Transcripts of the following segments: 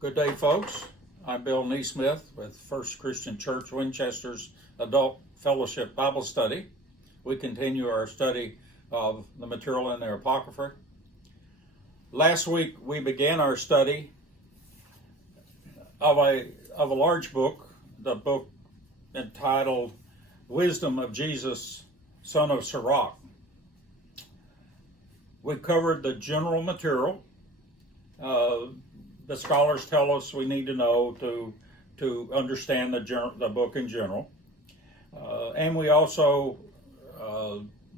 Good day, folks. I'm Bill Nesmith with First Christian Church Winchester's Adult Fellowship Bible Study. We continue our study of the material in the Apocrypha. Last week we began our study of a large book, the book entitled Wisdom of Jesus, Son of Sirach. We covered the general material. The scholars tell us we need to know to understand the book in general. And we also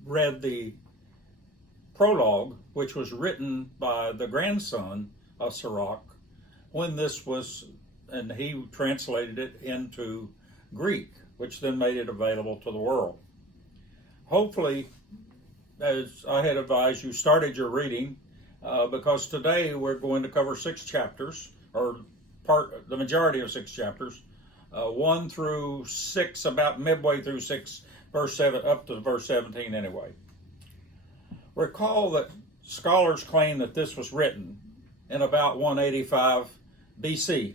read the prologue, which was written by the grandson of Sirach when this was, and he translated it into Greek, which then made it available to the world. Hopefully, as I had advised, you started your reading because today we're going to cover 6 chapters, or the majority of 6 chapters, 1 through 6, about midway through 6, verse 7, up to verse 17 anyway. Recall that scholars claim that this was written in about 185 BC.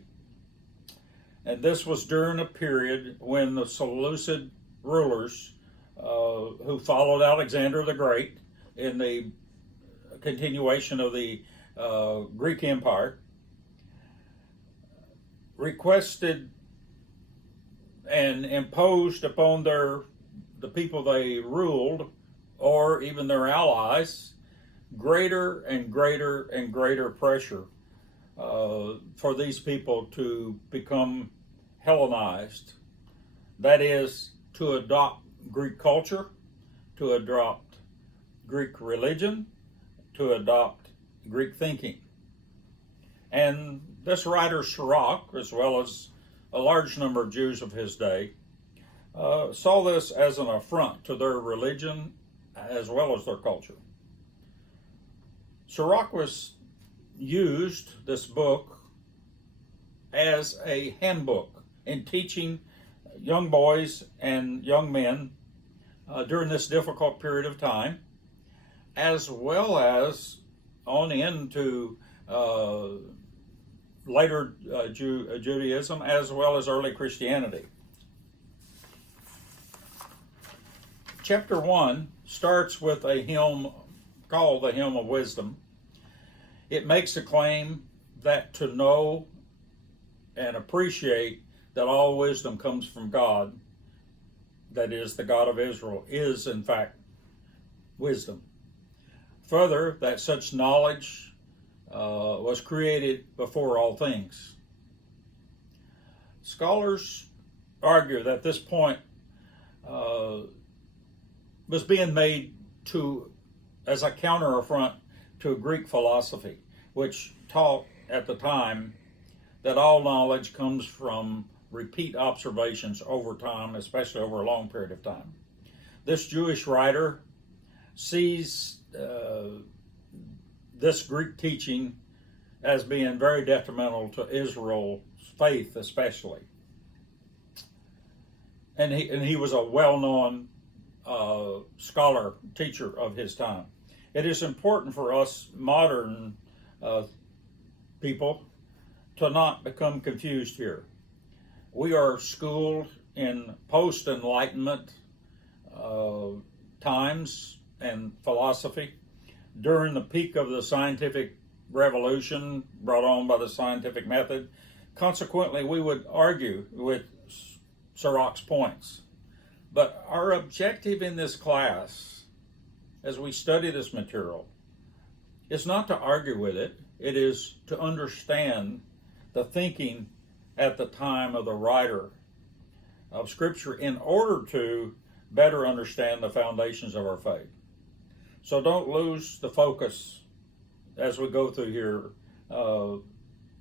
And this was during a period when the Seleucid rulers who followed Alexander the Great in the continuation of the Greek Empire requested and imposed upon the people they ruled, or even their allies, greater and greater and greater pressure for these people to become Hellenized. That is, to adopt Greek culture, to adopt Greek religion, to adopt Greek thinking. And this writer Sirach, as well as a large number of Jews of his day, saw this as an affront to their religion as well as their culture. Sirach used this book as a handbook in teaching young boys and young men during this difficult period of time, as well as on into later Judaism, as well as early Christianity. Chapter 1 starts with a hymn called the Hymn of Wisdom. It makes a claim that to know and appreciate that all wisdom comes from God, that is, the God of Israel, is in fact wisdom. Further, that such knowledge was created before all things. Scholars argue that this point was being made as a counter affront to Greek philosophy, which taught at the time that all knowledge comes from repeat observations over time, especially over a long period of time. This Jewish writer sees this Greek teaching as being very detrimental to Israel's faith, especially. And he was a well-known scholar, teacher of his time. It is important for us modern people to not become confused here. We are schooled in post-Enlightenment times and philosophy during the peak of the scientific revolution brought on by the scientific method. Consequently, we would argue with Sirach's points. But our objective in this class, as we study this material, is not to argue with it. It is to understand the thinking at the time of the writer of Scripture in order to better understand the foundations of our faith. So don't lose the focus as we go through here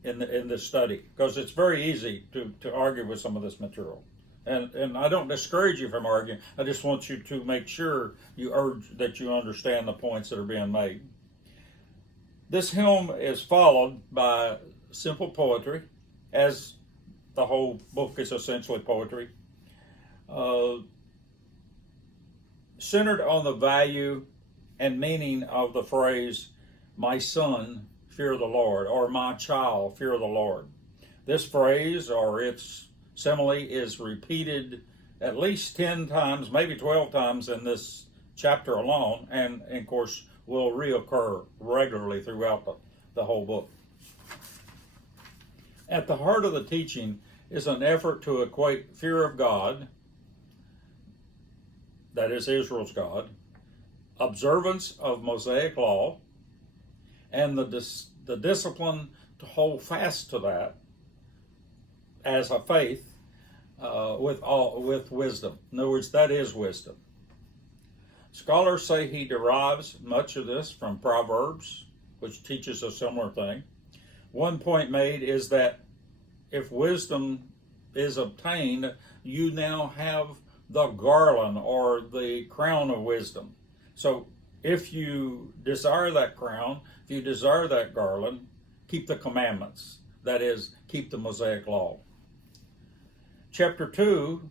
in this study, because it's very easy to argue with some of this material. And I don't discourage you from arguing. I just want you to make sure you understand the points that are being made. This hymn is followed by simple poetry, as the whole book is essentially poetry, centered on the value and meaning of the phrase, "My son fear the Lord, or my child, fear the Lord. This phrase or its simile is repeated at least 10 times, maybe 12 times in this chapter alone, and of course will reoccur regularly throughout the whole book. At the heart of the teaching is an effort to equate fear of God, that is Israel's God, observance of Mosaic law, and the discipline to hold fast to that as a faith with wisdom. In other words, that is wisdom. Scholars say he derives much of this from Proverbs, which teaches a similar thing. One point made is that if wisdom is obtained, you now have the garland or the crown of wisdom. So if you desire that crown, if you desire that garland, keep the commandments. That is, keep the Mosaic law. Chapter 2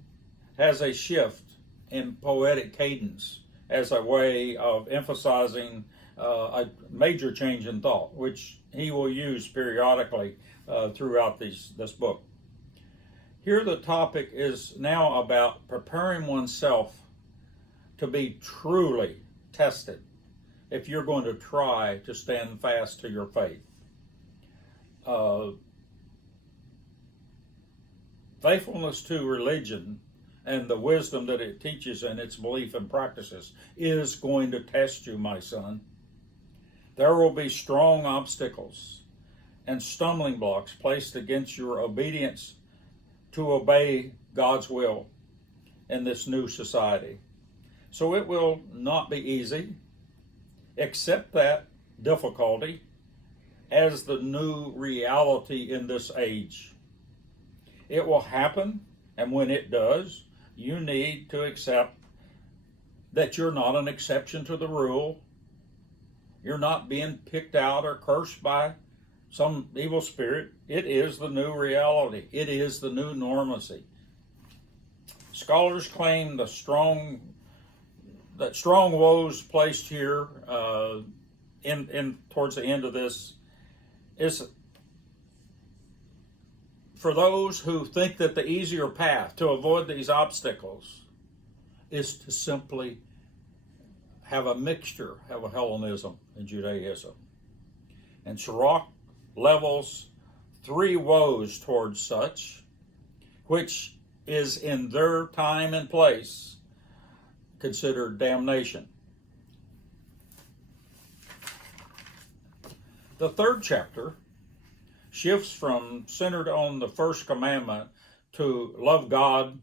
has a shift in poetic cadence as a way of emphasizing a major change in thought, which he will use periodically throughout this book. Here the topic is now about preparing oneself to be truly tested if you're going to try to stand fast to your faith. Faithfulness to religion and the wisdom that it teaches and its belief and practices is going to test you, my son. There will be strong obstacles and stumbling blocks placed against your obedience to obey God's will in this new society. So it will not be easy. Accept that difficulty as the new reality in this age. It will happen, and when it does, you need to accept that you're not an exception to the rule. You're not being picked out or cursed by some evil spirit. It is the new reality. It is the new normacy. Scholars claim that strong woes placed here in towards the end of this is for those who think that the easier path to avoid these obstacles is to simply have a mixture of Hellenism and Judaism. And Sirach levels 3 woes towards such, which is in their time and place considered damnation. The 3rd chapter shifts from centered on the first commandment to love God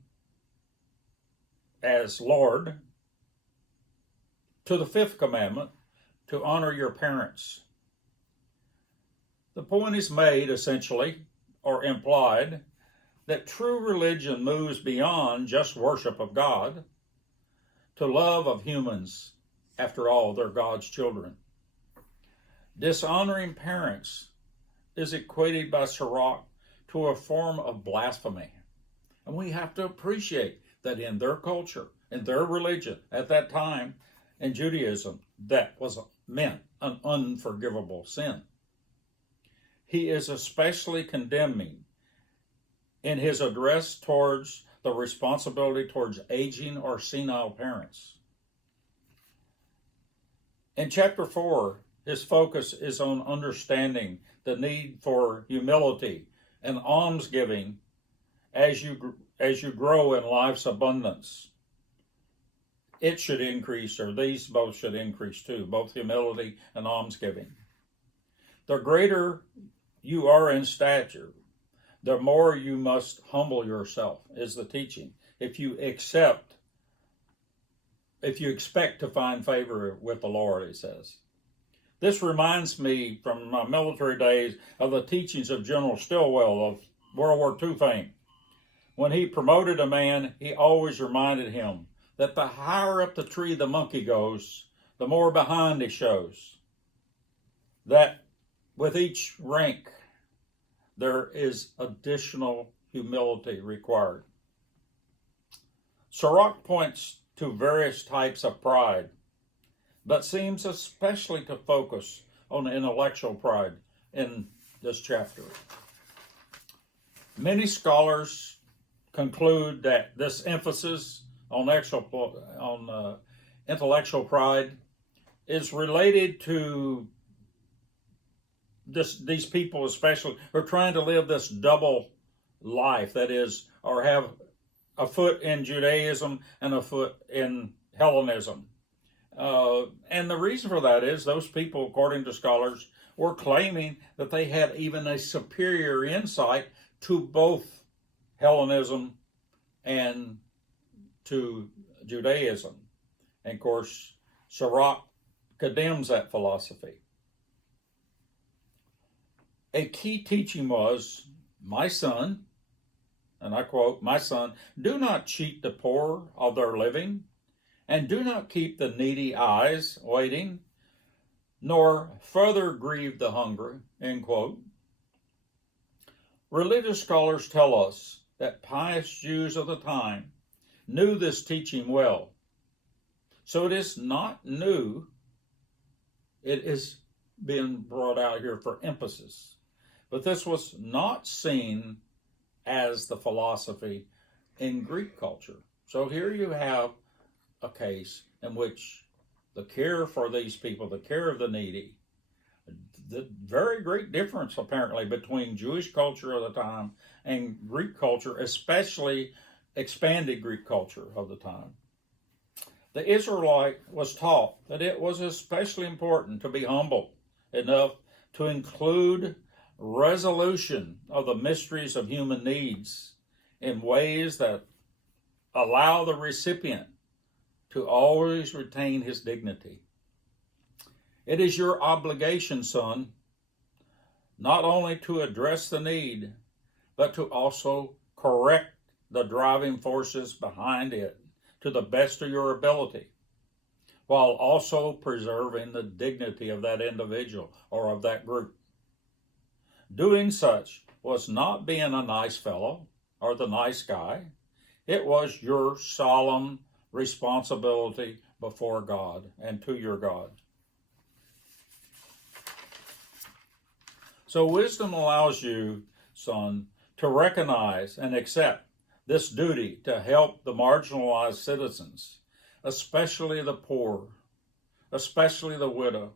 as Lord to the 5th commandment to honor your parents. The point is made essentially or implied that true religion moves beyond just worship of God to love of humans. After all, they're God's children. Dishonoring parents is equated by Sirach to a form of blasphemy. And we have to appreciate that in their culture, in their religion at that time, in Judaism, that was meant an unforgivable sin. He is especially condemning in his address towards the responsibility towards aging or senile parents. In chapter 4, his focus is on understanding the need for humility and almsgiving as you grow in life's abundance. It should increase, or these both should increase too, both humility and almsgiving. The greater you are in stature, the more you must humble yourself, is the teaching. If you expect to find favor with the Lord, he says. This reminds me from my military days of the teachings of General Stilwell of World War II fame. When he promoted a man, he always reminded him that the higher up the tree the monkey goes, the more behind he shows. That with each rank, there is additional humility required. Sirach points to various types of pride, but seems especially to focus on intellectual pride, in this chapter. Many scholars conclude that this emphasis on intellectual pride is related to these people, especially, who are trying to live this double life, that is, or have a foot in Judaism and a foot in Hellenism. And the reason for that is those people, according to scholars, were claiming that they had even a superior insight to both Hellenism and to Judaism. And of course, Sirach condemns that philosophy. A key teaching was, "My son," and I quote, "My son, do not cheat the poor of their living, and do not keep the needy eyes waiting, nor further grieve the hungry," end quote. Religious scholars tell us that pious Jews of the time knew this teaching well. So it is not new. It is being brought out here for emphasis. But this was not seen as the philosophy in Greek culture. So here you have a case in which the care for these people, the care of the needy, the very great difference apparently between Jewish culture of the time and Greek culture, especially expanded Greek culture of the time. The Israelite was taught that it was especially important to be humble enough to include resolution of the mysteries of human needs in ways that allow the recipient to always retain his dignity. It is your obligation, son, not only to address the need, but to also correct the driving forces behind it to the best of your ability, while also preserving the dignity of that individual or of that group. Doing such was not being a nice fellow or the nice guy. It was your solemn responsibility before God and to your God. So wisdom allows you, son, to recognize and accept this duty to help the marginalized citizens, especially the poor, especially the widow,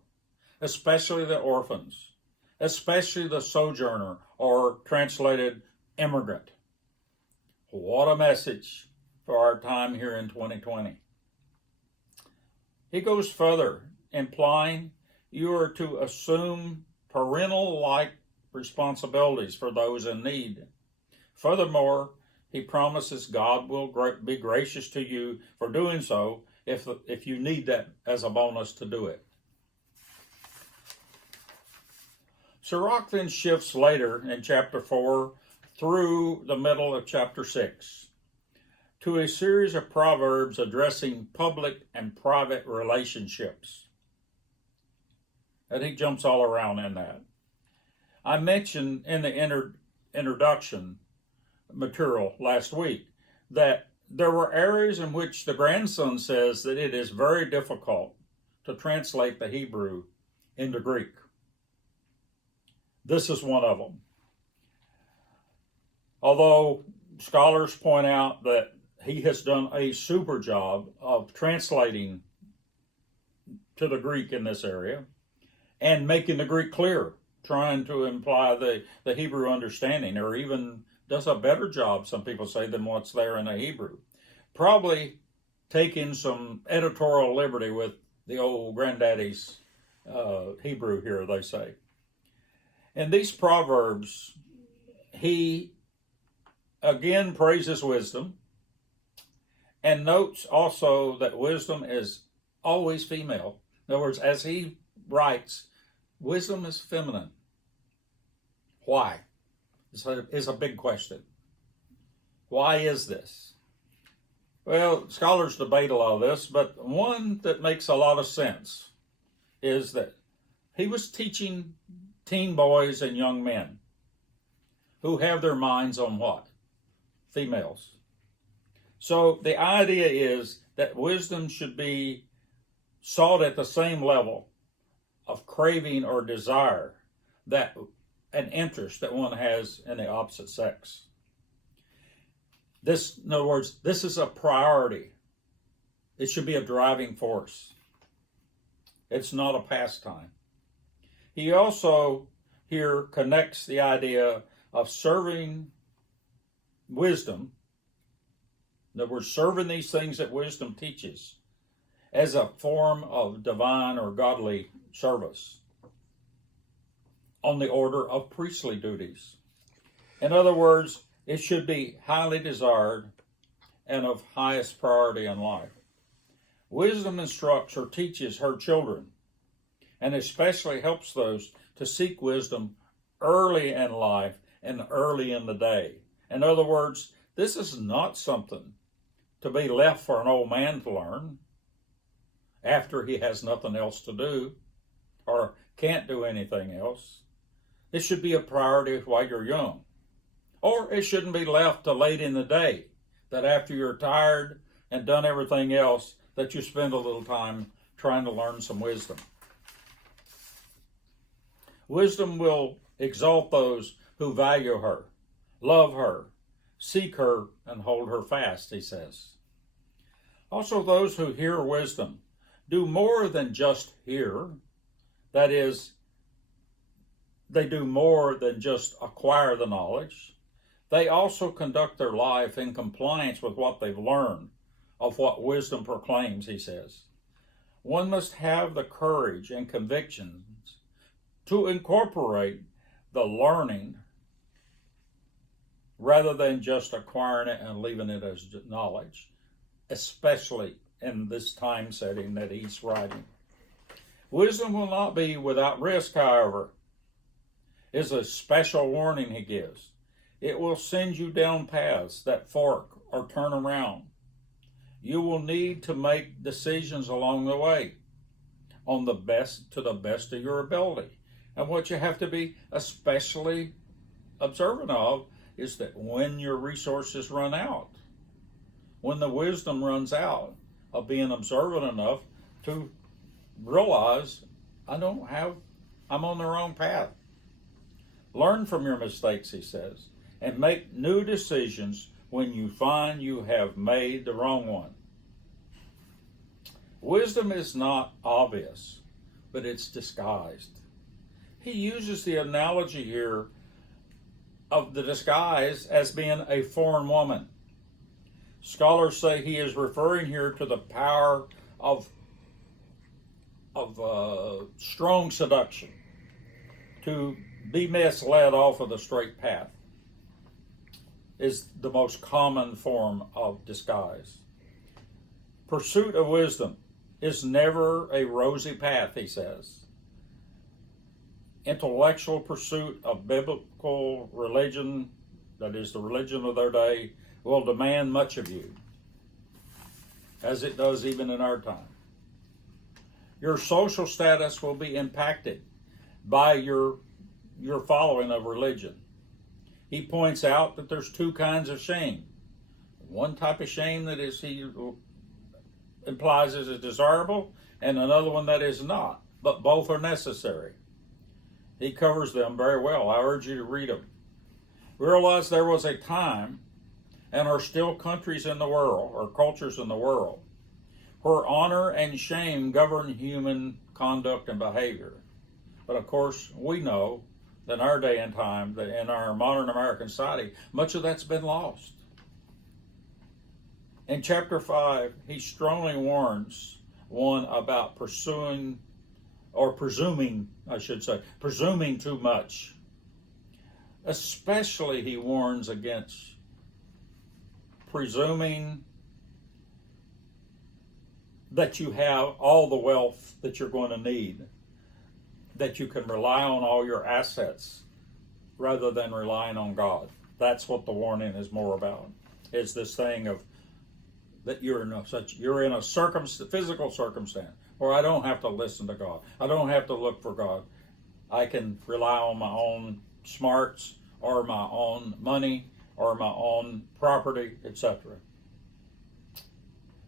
especially the orphans, especially the sojourner, or translated immigrant. What a message for our time here in 2020. He goes further, implying you are to assume parental-like responsibilities for those in need. Furthermore, he promises God will be gracious to you for doing so if you need that as a bonus to do it. Sirach then shifts later in chapter 4 through the middle of chapter 6 to a series of proverbs addressing public and private relationships. And he jumps all around in that. I mentioned in the introduction material last week that there were areas in which the grandson says that it is very difficult to translate the Hebrew into Greek. This is one of them. Although scholars point out that he has done a super job of translating to the Greek in this area and making the Greek clear, trying to imply the Hebrew understanding, or even does a better job, some people say, than what's there in the Hebrew. Probably taking some editorial liberty with the old granddaddy's Hebrew here, they say. In these proverbs, he again praises wisdom and notes also that wisdom is always female. In other words, as he writes, wisdom is feminine. Why? Is a big question. Why is this? Well, scholars debate a lot of this, but one that makes a lot of sense is that he was teaching teen boys and young men who have their minds on what? Females. So the idea is that wisdom should be sought at the same level of craving or desire that an interest that one has in the opposite sex. This, in other words, this is a priority. It should be a driving force. It's not a pastime. He also here connects the idea of serving wisdom, that we're serving these things that wisdom teaches, as a form of divine or godly service on the order of priestly duties. In other words, it should be highly desired and of highest priority in life. Wisdom instructs or teaches her children, and especially helps those to seek wisdom early in life and early in the day. In other words, this is not something to be left for an old man to learn after he has nothing else to do or can't do anything else. This should be a priority while you're young. Or it shouldn't be left to late in the day, that after you're tired and done everything else, that you spend a little time trying to learn some wisdom. Wisdom will exalt those who value her, love her, seek her, and hold her fast, he says. Also, those who hear wisdom do more than just hear. That is, they do more than just acquire the knowledge. They also conduct their life in compliance with what they've learned of what wisdom proclaims, he says. One must have the courage and convictions to incorporate the learning rather than just acquiring it and leaving it as knowledge, especially in this time setting that he's writing. Wisdom will not be without risk, however, is a special warning he gives. It will send you down paths that fork or turn around. You will need to make decisions along the way to the best of your ability. And what you have to be especially observant of is that when your resources run out, when the wisdom runs out, of being observant enough to realize I'm on the wrong path. Learn from your mistakes, he says, and make new decisions when you find you have made the wrong one. Wisdom is not obvious, but it's disguised. He uses the analogy here of the disguise as being a foreign woman. Scholars say he is referring here to the power of strong seduction, to be misled off of the straight path is the most common form of disguise. Pursuit of wisdom is never a rosy path, he says. Intellectual pursuit of biblical religion, that is the religion of their day, will demand much of you, as it does even in our time. Your social status will be impacted by your following of religion. He points out that there's two kinds of shame. One type of shame that he implies is desirable, and another one that is not, but both are necessary. He covers them very well. I urge you to read them. Realize there was a time, and are still countries in the world, or cultures in the world, where honor and shame govern human conduct and behavior. But of course, we know that in our day and time, that in our modern American society, much of that's been lost. In chapter 5, he strongly warns one about presuming too much. Especially he warns against presuming that you have all the wealth that you're going to need, that you can rely on all your assets rather than relying on God. That's what the warning is more about. Is this thing of that you're in a physical circumstance where I don't have to listen to God. I don't have to look for God. I can rely on my own smarts or my own money or my own property, etc.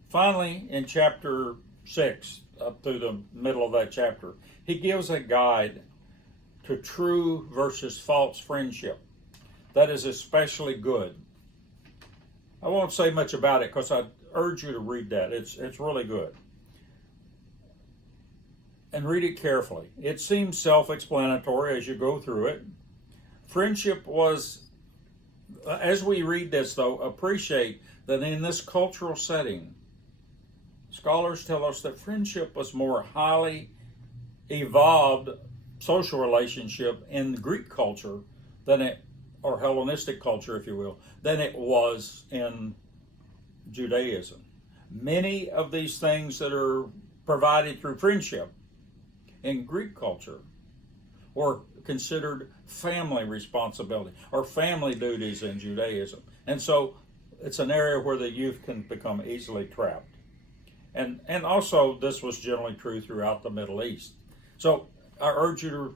Finally, in chapter 6, up through the middle of that chapter, he gives a guide to true versus false friendship. That is especially good. I won't say much about it because I urge you to read that. It's really good. And read it carefully. It seems self-explanatory as you go through it. Friendship was, as we read this though, appreciate that in this cultural setting, scholars tell us that friendship was more highly evolved social relationship in Greek culture than it, or Hellenistic culture, if you will, than it was in Judaism. Many of these things that are provided through friendship in Greek culture were considered family responsibility or family duties in Judaism. And so it's an area where the youth can become easily trapped. And also this was generally true throughout the Middle East. So I urge you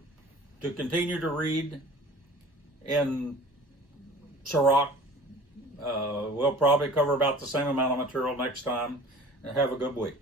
to continue to read in Sirach. We'll probably cover about the same amount of material next time. Have a good week.